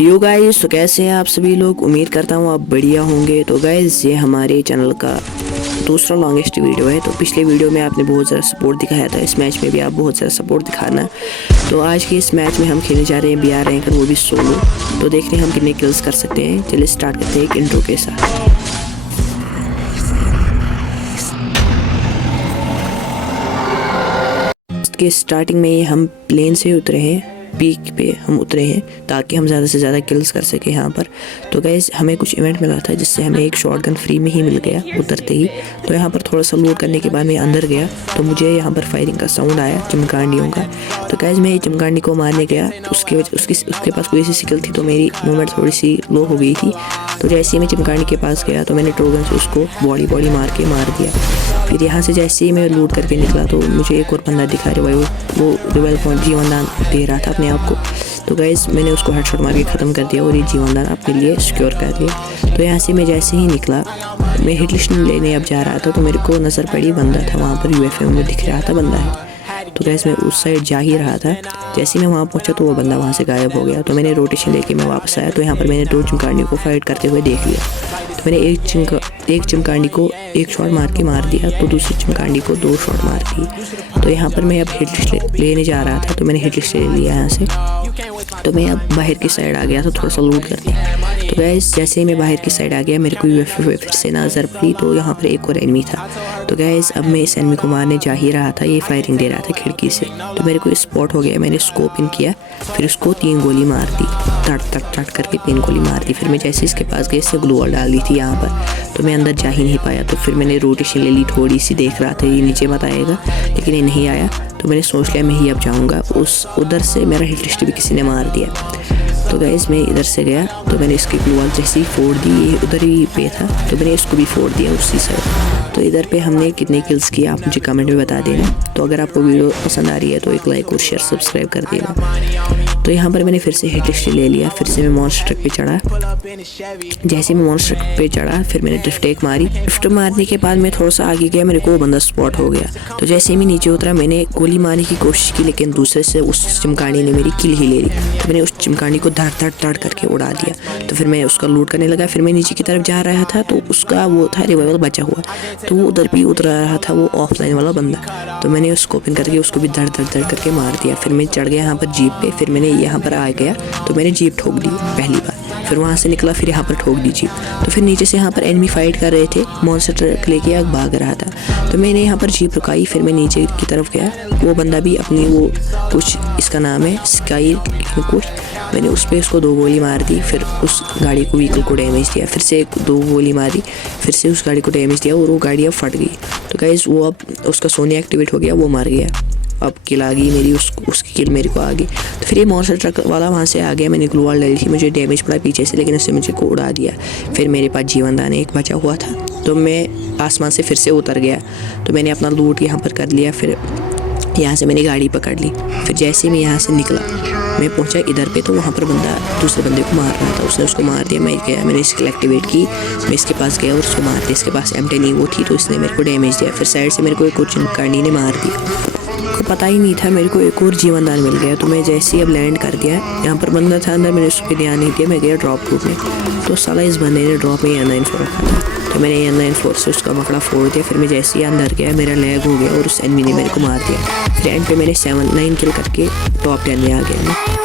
Yo guys, तो कैसे हैं आप सभी लोग। उम्मीद करता हूँ आप बढ़िया होंगे। तो गाइस, ये हमारे चैनल का दूसरा लॉन्गेस्ट वीडियो है। तो पिछले वीडियो में आपने बहुत ज़्यादा सपोर्ट दिखाया था, इस मैच में भी आप बहुत ज़्यादा सपोर्ट दिखाना। तो आज के इस मैच में हम खेलने जा रहे हैं BR रैंकर, वो भी सोलो। तो देखते हैं हम कितने किल्स कर सकते हैं। चलिए स्टार्ट करते हैं एक इंट्रो के साथ। के स्टार्टिंग में हम प्लेन से उतरे हैं, पीक पे हम उतरे हैं ताकि हम ज़्यादा से ज़्यादा किल्स कर सकें यहाँ पर। तो गाइस, हमें कुछ इवेंट मिला था जिससे हमें एक शॉटगन फ्री में ही मिल गया उतरते ही। तो यहाँ पर थोड़ा सा लूट करने के बाद मैं अंदर गया तो मुझे यहाँ पर फायरिंग का साउंड आया चिमगांडियों का। तो गाइस, मैं चिमगांडी को मारने गया, उसके पास कोई सी स्किल थी तो मेरी मूवमेंट थोड़ी सी लो हो गई थी। तो जैसे ही मैं चिमगांडी के पास गया तो मैंने टोगन से उसको बॉडी मार दिया। फिर यहाँ से जैसे ही मैं लूट करके निकला तो मुझे एक और बंदा दिखा रहा है, वो रिवाइव पॉइंट जीवनदान दे रहा था अपने आप को। तो गाइस, मैंने उसको हेडशॉट मार के ख़त्म कर दिया और ये जीवनदान अपने लिए सिक्योर कर लिया। तो यहाँ से मैं जैसे ही निकला, मैं हिट लिस्ट लेने अब जा रहा था तो मेरे को नज़र पड़ी बंदा था वहाँ पर, UFM में दिख रहा था बंदा है। तो गैस, मैं उस साइड जा ही रहा था। जैसे ही मैं वहाँ पहुँचा तो वो बंदा वहाँ से गायब हो गया। तो मैंने रोटेशन लेके मैं वापस आया तो यहाँ पर मैंने दो चिमगांडियों को फाइट करते हुए देख लिया। तो मैंने एक चिमगांडी को एक शॉट मार दिया तो दूसरी चिमगांडी को 2 शॉट मार दिए। तो यहाँ पर मैं अब हिट लिस्ट लेने जा रहा था तो मैंने हिट लिस्ट ले लिया यहाँ से। तो मैं अब बाहर की साइड आ गया था थोड़ा सा लूट करने। तो गैस, जैसे ही मैं बाहर की साइड आ गया मेरे को UFM फिर से नज़र पड़ी तो यहाँ पर एक और एनिमी था। तो गैस, अब मैं इस एनिमी को मारने जा ही रहा था, ये फायरिंग दे रहा था खिड़की से। तो मेरे को स्पॉट हो गया, मैंने स्कोप इन किया, फिर उसको 3 गोली मार दी, तट करके 3 गोली मार दी। फिर मैं जैसे इसके पास गया, इससे ग्लू वॉल डाल दी थी यहाँ पर, तो मैं अंदर जा ही नहीं पाया। तो फिर मैंने रोटेशन ले ली, थोड़ी सी देख रहा था ये नीचे मत आएगा, लेकिन ये नहीं आया। तो मैंने सोच लिया मैं ही अब जाऊँगा। उधर से मेरा हिट लिस्ट भी किसी ने मार दिया। तो गाइस, मैं इधर से गया तो मैंने इसकी ग्लू वॉल जैसे ही फोड़ दी, ये उधर ही पे था तो मैंने इसको भी फोड़ दिया उसी साइड। तो इधर पे हमने कितने किल्स किए आप मुझे कमेंट में बता देना। तो अगर आपको वीडियो पसंद आ रही है तो एक लाइक और शेयर सब्सक्राइब कर देना। तो यहाँ पर मैंने फिर से हिट लिस्ट ले लिया, फिर से मैं मॉन्स्टर ट्रक पे चढ़ा। जैसे मैं मॉन्स्टर ट्रक पे चढ़ा फिर मैंने ड्रिफ्ट एक मारी। ड्रिफ्ट मारने के बाद मैं थोड़ा सा आगे गया, मेरे को वो बंदा स्पॉट हो गया। तो जैसे ही मैं नीचे उतरा मैंने गोली मारने की कोशिश की, लेकिन दूसरे से उस चिमगांडी ने मेरी किल ही ले ली। तो मैंने उस चिमगांडी को धड़ करके उड़ा दिया। तो फिर मैं उसका लूट करने लगा। फिर मैं नीचे की तरफ जा रहा था तो उसका वो था रिवाइवल बचा हुआ, तो वो उधर भी उतर रहा था वो ऑफलाइन वाला बंदा। तो मैंने उसको ओपन करके उसको भी धड़ करके मार दिया। फिर मैं चढ़ गया यहाँ पर जीप पे, फिर मैंने यहाँ पर आ गया तो मैंने जीप ठोक दी पहली बार। फिर वहाँ से निकला, फिर यहाँ पर ठोक दी जीप। तो फिर नीचे से यहाँ पर एनिमी फाइट कर रहे थे, मॉन्स्टर ट्रक लेके आग भाग रहा था। तो मैंने यहाँ पर जीप रुकाई, फिर मैं नीचे की तरफ गया। वो बंदा भी अपनी वो कुछ इसका नाम है स्काई कुछ, मैंने उस पर उसको 2 गोली मार दी। फिर उस गाड़ी को व्हीकल को डैमेज दिया, फिर से 2 गोली मारी, फिर से उस गाड़ी को डैमेज दिया और वो गाड़ी अब फट गई। तो गाइस, वो अब उसका सोनी एक्टिवेट हो गया, वो मर गया। अब किल आ गई मेरी, उसकी किल मेरे को आ गई। तो फिर ये मॉन्स्टर ट्रक वाला वहाँ से आ गया, मैंने ग्लू वॉल डाली थी, मुझे डैमेज पड़ा पीछे से, लेकिन उससे मुझे को उड़ा दिया। फिर मेरे पास जीवनदान एक बचा हुआ था तो मैं आसमान से फिर से उतर गया। तो मैंने अपना लूट यहाँ पर कर लिया। फिर यहाँ से मैंने गाड़ी पकड़ ली। फिर जैसे मैं यहाँ से निकला मैं पहुँचा इधर पे तो वहाँ पर बंदा दूसरे बंदे को मार रहा था, उसने उसको मार दिया। मैं गया, मैंने स्किल एक्टिवेट की, मैं इसके पास गया और उसको मार दिया। इसके पास M10 नहीं वो थी तो इसने मेरे को डैमेज दिया। फिर साइड से मेरे को एक और चिमगांडी ने मार दिया। को पता ही नहीं था मेरे को एक और जीवनदान मिल गया। तो मैं जैसे ही अब लैंड कर दिया, यहाँ पर बंदा था अंदर, मैंने उस पर ध्यान नहीं दिया, मैं गया ड्रॉप रूट में। तो साला इस बंदे ने ड्रॉप में N94 रखा था तो मैंने N94 से उसका मकड़ा फोड़ दिया। फिर मैं जैसे ही अंदर गया मेरा लैग हो गया और उस एनिमी ने मेरे को मार दिया। फिर एंड पे मैंने 7-9 किल करके टॉप 10 में आ गया मैं।